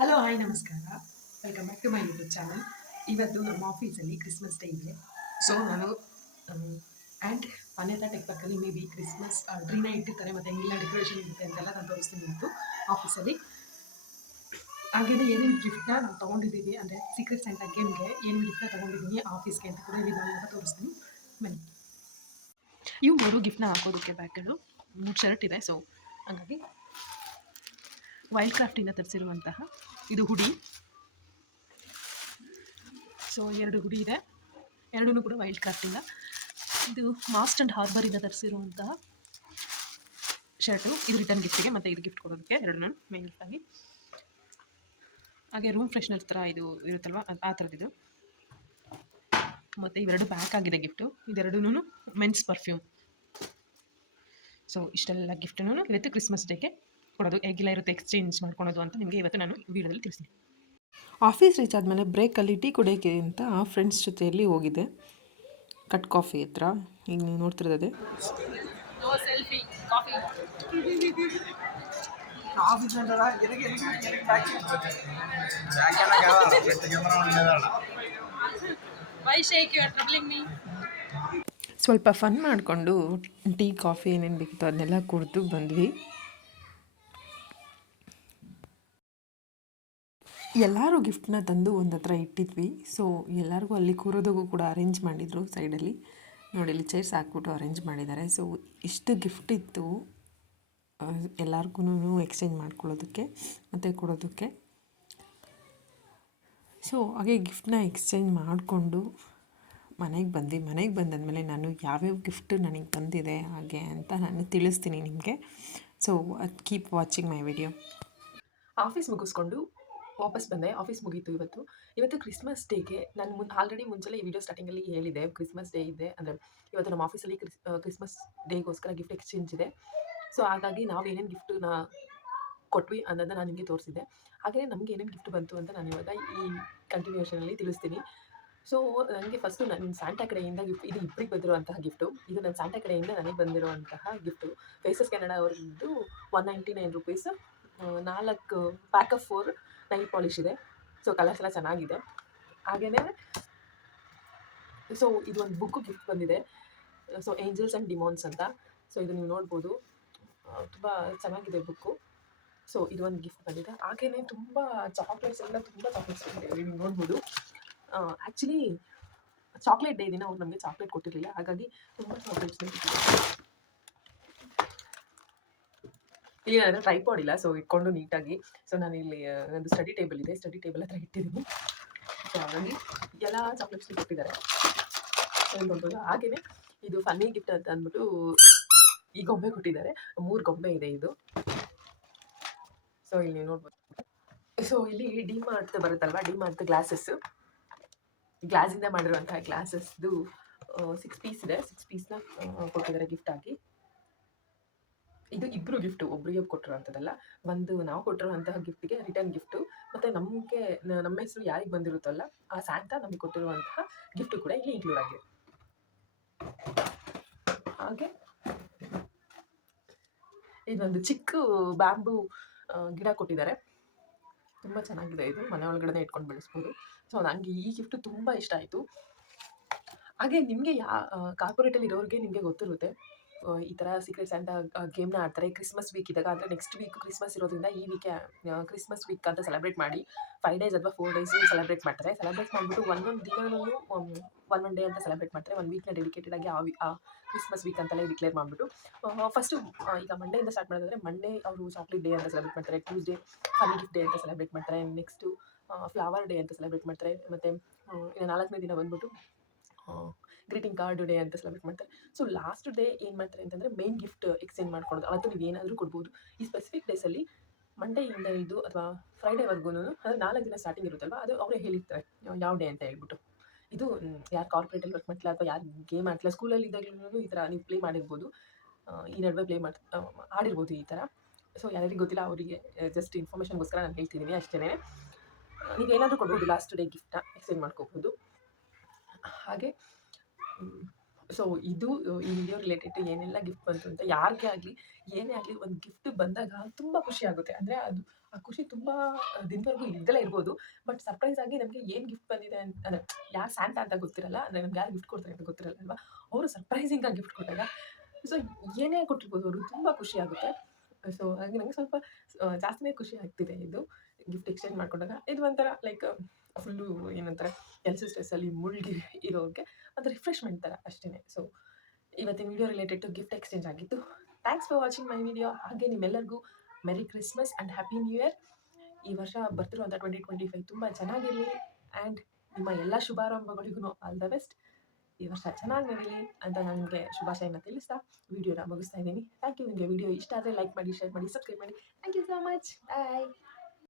Hello hi ನಮಸ್ಕಾರ. Welcome back to my YouTube channel. ಇವತ್ತು ನಮ್ಮ ಆಫೀಸಲ್ಲಿ ಕ್ರಿಸ್ಮಸ್ ಡೇ ಇದೆ. ಸೊ ನಾನು ಆ್ಯಂಡ್ ಅನೇತಾ ಟೆಕ್ ಪಕ್ಕಲ್ಲಿ ಮೇ ಬಿ ಕ್ರಿಸ್ಮಸ್ ಟ್ರೀನ ಇಟ್ಟಿರ್ತಾರೆ ಮತ್ತು ಹೆಂಗೆಲ್ಲ ಡೆಕೋರೇಷನ್ ಇರುತ್ತೆ ಅಂತೆಲ್ಲ ನಾನು ತೋರಿಸ್ತೀನಿ ಇವತ್ತು ಆಫೀಸಲ್ಲಿ. ಹಾಗೆಯೇ ಏನೇನು ಗಿಫ್ಟ್ನ ನಾವು ತೊಗೊಂಡಿದ್ದೀವಿ ಅಂದರೆ ಸೀಕ್ರೆಟ್ ಸ್ಯಾಂಟಾ ಗೇಮ್ಗೆ ಏನೇನು ಗಿಫ್ಟ್ನ ತೊಗೊಂಡಿದ್ದೀನಿ ಆಫೀಸ್ಗೆ ಅಂತ ಕೂಡ ಇಲ್ಲಿ ನಾನು ತೋರಿಸ್ತೀನಿ. ಬನ್ನಿ. ಇವು 3 ಗಿಫ್ಟ್ನ ಹಾಕೋದಕ್ಕೆ ಬ್ಯಾಗ್ಗಳು 3 ಶರ್ಟ್ ಇದೆ. ಸೊ ಹಾಗಾಗಿ ವೈಲ್ಡ್ ಕ್ರಾಫ್ಟಿಂದ ತರಿಸಿರುವಂತಹ ಇದು ಹುಡಿ. ಸೊ 2 ಹುಡಿ ಇದೆ, ಎರಡೂ ಕೂಡ ವೈಲ್ಡ್ ಕ್ರಾಫ್ಟಿಂದ. ಇದು ಮಾಸ್ಟ್ ಆ್ಯಂಡ್ ಹಾರ್ಬರಿಂದ ತರಿಸಿರುವಂತಹ ಶರ್ಟು. ಇದು ರಿಟರ್ನ್ ಗಿಫ್ಟಿಗೆ ಮತ್ತು ಇದು ಗಿಫ್ಟ್ ಕೊಡೋದಕ್ಕೆ ಎರಡೂ ಮೇನ್ ಗಿಫ್ಟಾಗಿ. ಹಾಗೆ ರೂಮ್ ಫ್ರೆಶ್ನರ್ ಥರ ಇದು ಇರುತ್ತಲ್ವ ಆ ಥರದ್ದು. ಮತ್ತು ಇವೆರಡು ಪ್ಯಾಕ್ ಆಗಿದೆ ಗಿಫ್ಟು. ಇದೆರಡೂ ಮೆನ್ಸ್ ಪರ್ಫ್ಯೂಮ್. ಸೊ ಇಷ್ಟೆಲ್ಲ ಗಿಫ್ಟನ್ನು ಇವತ್ತು ಕ್ರಿಸ್ಮಸ್ ಡೇಗೆ ಕೊಡೋದು, ಹೇಗೆಲ್ಲ ಇರುತ್ತೆ ಎಕ್ಸ್ಚೇಂಜ್ ಮಾಡ್ಕೊಳೋದು ಅಂತ ನಿಮಗೆ ಇವತ್ತು ನಾನು ವಿಡಿಯೋದಲ್ಲಿ ತಿಳಿಸ್ತೀನಿ. ಆಫೀಸ್ ರೀಚ್ ಆದಮೇಲೆ ಬ್ರೇಕಲ್ಲಿ ಟೀ ಕುಡಿಯೋಕ್ಕೆ ಅಂತ ಫ್ರೆಂಡ್ಸ್ ಜೊತೆಯಲ್ಲಿ ಹೋಗಿದ್ದೆ ಕಟ್ ಕಾಫಿ ಹತ್ರ. ಈಗ ನೀವು ನೋಡ್ತಿರೋದೇ ಸ್ವಲ್ಪ ಫನ್ ಮಾಡಿಕೊಂಡು ಟೀ ಕಾಫಿ ಏನೇನು ಬೇಕಿತ್ತು ಅದನ್ನೆಲ್ಲ ಕುಡಿದು ಬಂದ್ವಿ. ಎಲ್ಲರೂ ಗಿಫ್ಟನ್ನ ತಂದು ಒಂದು ಹತ್ರ ಇಟ್ಟಿದ್ವಿ. ಸೊ ಎಲ್ಲರಿಗೂ ಅಲ್ಲಿ ಕೂರೋದಕ್ಕೂ ಕೂಡ ಅರೇಂಜ್ ಮಾಡಿದರು ಸೈಡಲ್ಲಿ. ನೋಡಿ ಇಲ್ಲಿ ಚೇರ್ಸ್ ಹಾಕ್ಬಿಟ್ಟು ಅರೇಂಜ್ ಮಾಡಿದ್ದಾರೆ. ಸೊ ಇಷ್ಟು ಗಿಫ್ಟ್ ಇತ್ತು ಎಲ್ಲರಿಗೂ ಎಕ್ಸ್ಚೇಂಜ್ ಮಾಡ್ಕೊಳ್ಳೋದಕ್ಕೆ ಮತ್ತು ಕೊಡೋದಕ್ಕೆ. ಸೊ ಹಾಗೆ ಗಿಫ್ಟನ್ನ ಎಕ್ಸ್ಚೇಂಜ್ ಮಾಡಿಕೊಂಡು ಮನೆಗೆ ಬಂದಾದಮೇಲೆ ನಾನು ಯಾವ್ಯಾವ ಗಿಫ್ಟ್ ನನಗೆ ಬಂದಿದೆ ಹಾಗೆ ಅಂತ ನಾನು ತಿಳಿಸ್ತೀನಿ ನಿಮಗೆ. So keep watching my video. Office ಮುಗಿಸ್ಕೊಂಡು ವಾಪಸ್ ಬಂದೆ. ಆಫೀಸ್ ಮುಗೀತು ಇವತ್ತು ಕ್ರಿಸ್ಮಸ್ ಡೇಗೆ ನಾನು ಆಲ್ರೆಡಿ ಮುಂಚೆಲ್ಲ ಈ ವಿಡಿಯೋ ಸ್ಟಾರ್ಟಿಂಗಲ್ಲಿ ಹೇಳಿದೆ ಕ್ರಿಸ್ಮಸ್ ಡೇ ಇದೆ ಅಂದರೆ ಇವತ್ತು ನಮ್ಮ ಆಫೀಸಲ್ಲಿ ಕ್ರಿಸ್ಮಸ್ ಡೇಗೋಸ್ಕರ ಗಿಫ್ಟ್ ಎಕ್ಸ್ಚೇಂಜ್ ಇದೆ. ಸೊ ಹಾಗಾಗಿ ನಾವು ಏನೇನು ಗಿಫ್ಟನ್ನ ಕೊಟ್ವಿ ಅನ್ನೋದನ್ನ ನಾನು ನಿಮಗೆ ತೋರಿಸಿದ್ದೆ. ಹಾಗೆಯೇ ನಮಗೆ ಏನೇನು ಗಿಫ್ಟ್ ಬಂತು ಅಂತ ನಾನು ಇವಾಗ ಈ ಕಂಟಿನ್ಯೂಷನಲ್ಲಿ ತಿಳಿಸ್ತೀನಿ. ಸೊ ನನಗೆ ಫಸ್ಟು ನನ್ನ ಸ್ಯಾಂಟಾ ಕಡೆಯಿಂದ ಗಿಫ್ಟ್, ಇದು ಇಬ್ಬರಿಗೆ ಬಂದಿರುವಂತಹ ಗಿಫ್ಟು. ಇದು ನನ್ನ ಸ್ಯಾಂಟಾ ಕಡೆಯಿಂದ ನನಗೆ ಬಂದಿರುವಂತಹ ಗಿಫ್ಟು. ಫೇಸಸ್ ಕೆನಡಾ ಅವ್ರದ್ದು $199. 4 ಪ್ಯಾಕ್ ಆಫ್ 4 ನೈಲ್ ಪಾಲಿಶ್ ಇದೆ. ಸೊ ಕಲರ್ಸ್ ಎಲ್ಲ ಚೆನ್ನಾಗಿದೆ. ಹಾಗೆಯೇ ಸೊ ಇದು ಒಂದು ಬುಕ್ಕು ಗಿಫ್ಟ್ ಬಂದಿದೆ. ಸೊ ಏಂಜಲ್ಸ್ ಆ್ಯಂಡ್ ಡಿಮಾನ್ಸ್ ಅಂತ. ಸೊ ಇದು ನೀವು ನೋಡ್ಬೋದು, ತುಂಬ ಚೆನ್ನಾಗಿದೆ ಬುಕ್ಕು. ಸೊ ಇದು ಒಂದು ಗಿಫ್ಟ್ ಬಂದಿದೆ. ಹಾಗೆಯೇ ತುಂಬ ಚಾಕ್ಲೇಟ್ಸ್ ಬಂದಿದೆ, ನೀವು ನೋಡ್ಬೋದು. ಆ್ಯಕ್ಚುಲಿ ಚಾಕ್ಲೇಟ್ ಡೇ ದಿನ ಅವ್ರು ನಮಗೆ ಚಾಕ್ಲೇಟ್ ಕೊಟ್ಟಿರಲಿಲ್ಲ, ಹಾಗಾಗಿ ತುಂಬ ಚಾಕ್ಲೇಟ್ಸ್ ಇಲ್ಲಿ ನನ್ನ ಹತ್ರ ಟ್ರೈಪಾಡ್ ಇಲ್ಲ. ಸೊ ಇಟ್ಕೊಂಡು ನೀಟಾಗಿ, ಸೊ ನಾನು ಇಲ್ಲಿ ನಂದು ಸ್ಟಡಿ ಟೇಬಲ್ ಇದೆ, ಸ್ಟಡಿ ಟೇಬಲ್ ಹತ್ರ ಇಟ್ಟಿದ್ದೀನಿ. ಸೊ ಹಾಗಾಗಿ ಎಲ್ಲ ಚಾಕ್ಲೇಟ್ಸ್ನ ಕೊಟ್ಟಿದ್ದಾರೆ ನೋಡ್ಬೋದು. ಹಾಗೆಯೇ ಇದು ಫನ್ನಿ ಗಿಫ್ಟ್ ಅಂತ ಅಂದ್ಬಿಟ್ಟು ಈ ಗೊಂಬೆ ಕೊಟ್ಟಿದ್ದಾರೆ. 3 ಗೊಂಬೆ ಇದೆ ಇದು. ಸೊ ಇಲ್ಲಿ ನೀವು ನೋಡ್ಬೋದು. ಸೊ ಇಲ್ಲಿ ಡಿ ಮಾರ್ಟ್ ಬರುತ್ತಲ್ವ, ಡಿ ಮಾರ್ಟ್ ಗ್ಲಾಸಿಂದ ಮಾಡಿರುವಂತಹ ಗ್ಲಾಸಸ್ದು 6 ಪೀಸ್ ಇದೆ. 6 ಪೀಸ್ನ ಕೊಟ್ಟಿದ್ದಾರೆ ಗಿಫ್ಟ್ ಆಗಿ. ಇದು ಇಬ್ಬರು ಗಿಫ್ಟು, ಒಬ್ಬರಿಗೆ ಕೊಟ್ಟಿರುವಂಥದ್ದಲ್ಲ. ಒಂದು ನಾವು ಕೊಟ್ಟಿರುವಂತಹ ಗಿಫ್ಟಿಗೆ ರಿಟರ್ನ್ ಗಿಫ್ಟು, ಮತ್ತು ನಮಗೆ ನಮ್ಮ ಹೆಸರು ಯಾರಿಗೆ ಬಂದಿರುತ್ತಲ್ಲ ಆ ಸ್ಯಾಂಟಾ ನಮಗೆ ಕೊಟ್ಟಿರುವಂತಹ ಗಿಫ್ಟು ಕೂಡ ಇಲ್ಲಿ ಇನ್ಕ್ಲೂಡ್ ಆಗಿದೆ. ಹಾಗೆ ಇದೊಂದು ಚಿಕ್ಕ ಬ್ಯಾಂಬೂ ಗಿಡ ಕೊಟ್ಟಿದ್ದಾರೆ. ತುಂಬ ಚೆನ್ನಾಗಿದೆ, ಇದು ಮನೆ ಒಳಗಡೆ ಇಟ್ಕೊಂಡು ಬೆಳೆಸ್ಬೋದು. ಸೊ ನನಗೆ ಈ ಗಿಫ್ಟು ತುಂಬ ಇಷ್ಟ ಆಯಿತು. ಹಾಗೆ ನಿಮಗೆ ಕಾರ್ಪೊರೇಟಲ್ಲಿ ಇರೋರಿಗೆ ನಿಮಗೆ ಗೊತ್ತಿರುತ್ತೆ ಈ ಥರ ಸೀಕ್ರೆಟ್ ಸ್ಯಾಂಟಾ ಗೇಮ್ನ ಆಡ್ತಾರೆ. ಕ್ರಿಸ್ಮಸ್ ವೀಕ್ ಇದ್ದಾಗ, ಅಂದರೆ ನೆಕ್ಸ್ಟ್ ವೀಕ್ ಕ್ರಿಸ್ಮಸ್ ಇರೋದ್ರಿಂದ ಈ ವೀಕೆ ಕ್ರಿಸ್ಮಸ್ ವೀಕ್ ಅಂತ ಸೆಲೆಬ್ರೇಟ್ ಮಾಡಿ 5 ಡೇಸ್ ಅಥವಾ 4 ಡೇಸ್ ಸೆಲೆಬ್ರೇಟ್ ಮಾಡ್ತಾರೆ. ಸೆಲೆಬ್ರೇಟ್ ಮಾಡಿಬಿಟ್ಟು ಒಂದೊಂದು ದಿನನೂ ಒಂದೊಂದು ಡೇ ಅಂತ ಸೆಲೆಬ್ರೇಟ್ ಮಾಡ್ತಾರೆ. 1 ವೀಕ್ನ ಡೆಡಿಕೇಟೆಡ್ ಆಗಿ ಆ ಕ್ರಿಸ್ಮಸ್ ವೀಕ್ ಅಂತಲೇ ಡಿಕ್ಲೇರ್ ಮಾಡಿಬಿಟ್ಟು ಫಸ್ಟು ಈಗ ಮಂಡೆಯಿಂದ ಸ್ಟಾರ್ಟ್ ಮಾಡೋದಾದರೆ ಮಂಡೇ ಅವರು ಚಾಕ್ಲೇಟ್ ಡೇ ಅಂತ ಸೆಲೆಬ್ರೇಟ್ ಮಾಡ್ತಾರೆ. ಟ್ಯೂಸ್ಡೇ ಫನ್ನಿ ಗಿಫ್ಟ್ ಡೇ ಅಂತ ಸೆಲೆಬ್ರೇಟ್ ಮಾಡ್ತಾರೆ. ನೆಕ್ಸ್ಟು ಫ್ಲವರ್ ಡೇ ಅಂತ ಸೆಲೆಬ್ರೇಟ್ ಮಾಡ್ತಾರೆ. ಮತ್ತು 4ನೇ ದಿನ ಬಂದ್ಬಿಟ್ಟು ಗ್ರೀಟಿಂಗ್ ಕಾರ್ಡ್ ಡೇ ಅಂತ ಸೆಲೆಬ್ರೇಟ್ ಮಾಡ್ತಾರೆ. ಸೊ ಲಾಸ್ಟ್ ಡೇ ಏನು ಮಾಡ್ತಾರೆ ಅಂತಂದರೆ ಮೇನ್ ಗಿಫ್ಟ್ ಎಕ್ಸ್ಚೇಂಜ್ ಮಾಡ್ಕೊಳ್ಳೋದು. ಅವತ್ತು ನೀವು ಏನಾದರೂ ಕೊಡ್ಬೋದು. ಈ ಸ್ಪೆಸಿಫಿಕ್ ಡೇಸಲ್ಲಿ ಮಂಡೆಯಿಂದ ಹಿಡಿದು ಅಥವಾ ಫ್ರೈಡೇವರೆಗೂ, ಅಂದರೆ 4 ದಿನ ಸ್ಟಾರ್ಟಿಂಗ್ ಇರುತ್ತಲ್ವ, ಅದು ಅವರೇ ಹೇಳಿರ್ತಾರೆ ಯಾವ ಡೇ ಅಂತ ಹೇಳ್ಬಿಟ್ಟು. ಇದು ಯಾರು ಕಾರ್ಪೊರೇಟಲ್ಲಿ ವರ್ಕ್ ಮಾಡ್ತಿಲ್ಲ ಅಥವಾ ಯಾರು ಗೇಮ್ ಆಡ್ತಿಲ್ಲ, ಸ್ಕೂಲಲ್ಲಿ ಇದ್ದಾಗಲೂ ಈ ಥರ ನೀವು ಪ್ಲೇ ಮಾಡಿರ್ಬೋದು. ಈ ನಡುವೆ ಆಡಿರ್ಬೋದು ಈ ಥರ. ಸೊ ಯಾರಿಗೆ ಗೊತ್ತಿಲ್ಲ ಅವರಿಗೆ ಜಸ್ಟ್ ಇನ್ಫಾರ್ಮೇಷನ್ಗೋಸ್ಕರ ನಾನು ಹೇಳ್ತಿದ್ದೀನಿ ಅಷ್ಟೇ. ನೀವೇನಾದರೂ ಕೊಡ್ಬೋದು, ಲಾಸ್ಟ್ ಡೇ ಗಿಫ್ಟನ್ನ ಎಕ್ಸ್ಚೇಂಜ್ ಮಾಡ್ಕೋಬೋದು. ಹಾಗೆ ಸೊ ಇದು ಈ ವಿಡಿಯೋ ರಿಲೇಟೆಡ್ ಏನೆಲ್ಲ ಗಿಫ್ಟ್ ಬಂತು ಅಂತ ಯಾರಿಗೇ ಆಗಲಿ ಏನೇ ಆಗಲಿ ಒಂದು ಗಿಫ್ಟ್ ಬಂದಾಗ ತುಂಬ ಖುಷಿ ಆಗುತ್ತೆ. ಅಂದರೆ ಅದು ಆ ಖುಷಿ ತುಂಬ ದಿನದವರೆಗೂ ಇಲ್ದಲೇ ಇರ್ಬೋದು. ಬಟ್ ಸರ್ಪ್ರೈಸ್ ಆಗಿ ನಮಗೆ ಏನು ಗಿಫ್ಟ್ ಬಂದಿದೆ ಅಂತ ಅಂದರೆ ಯಾರು ಸ್ಯಾಂಟಾ ಅಂತ ಗೊತ್ತಿರಲ್ಲ, ಅಂದರೆ ನಮ್ಗೆ ಯಾರು ಗಿಫ್ಟ್ ಕೊಡ್ತಾರೆ ಅಂತ ಗೊತ್ತಿರಲ್ಲ ಅಲ್ವಾ. ಅವರು ಸರ್ಪ್ರೈಸಿಂಗ್ ಆಗಿ ಗಿಫ್ಟ್ ಕೊಟ್ಟಾಗ ಸೊ ಏನೇ ಕೊಟ್ಟಿರ್ಬೋದು ಅವರು ತುಂಬ ಖುಷಿ ಆಗುತ್ತೆ. ಸೊ ಹಾಗೆ ನಂಗೆ ಸ್ವಲ್ಪ ಜಾಸ್ತಿನೇ ಖುಷಿ ಆಗ್ತಿದೆ ಇದು ಗಿಫ್ಟ್ ಎಕ್ಸ್ಚೇಂಜ್ ಮಾಡ್ಕೊಂಡಾಗ. ಇದು ಒಂಥರ ಲೈಕ್ ಫುಲ್ಲು ಏನಂತಾರೆ ಕೆಲಸ ಸ್ಟ್ರೆಸ್ಸಲ್ಲಿ ಮುಳುಗಿ ಇರೋರಿಗೆ ಅದು ರಿಫ್ರೆಶ್ಮೆಂಟ್ ಥರ ಅಷ್ಟೇ. ಸೊ ಇವತ್ತಿನ video related to gift exchange ಆಗಿತ್ತು. Thanks for watching my video. ಹಾಗೆ ನಿಮ್ಮೆಲ್ಲರಿಗೂ merry Christmas and happy new year. ಈ ವರ್ಷ ಬರ್ತಿರುವಂಥ 2025 ತುಂಬ ಚೆನ್ನಾಗಿರಲಿ ಆ್ಯಂಡ್ ನಿಮ್ಮ ಎಲ್ಲ ಶುಭಾರಂಭಗಳಿಗೂ ಆಲ್ ದ ಬೆಸ್ಟ್. ಈ ವರ್ಷ ಚೆನ್ನಾಗಿ ನಡೀಲಿ ಅಂತ ನಾನು ನಿಮಗೆ ಶುಭಾಶಯನ ತಿಳಿಸ್ತಾ ವಿಡಿಯೋನ ಮುಗಿಸ್ತಾ ಇದ್ದೀನಿ. Thank you. ನಿಮಗೆ ವಿಡಿಯೋ ಇಷ್ಟ ಆದರೆ ಲೈಕ್ ಮಾಡಿ, ಶೇರ್ ಮಾಡಿ, ಸಬ್ಸ್ಕ್ರೈಬ್ ಮಾಡಿ. Thank you so much. Bye.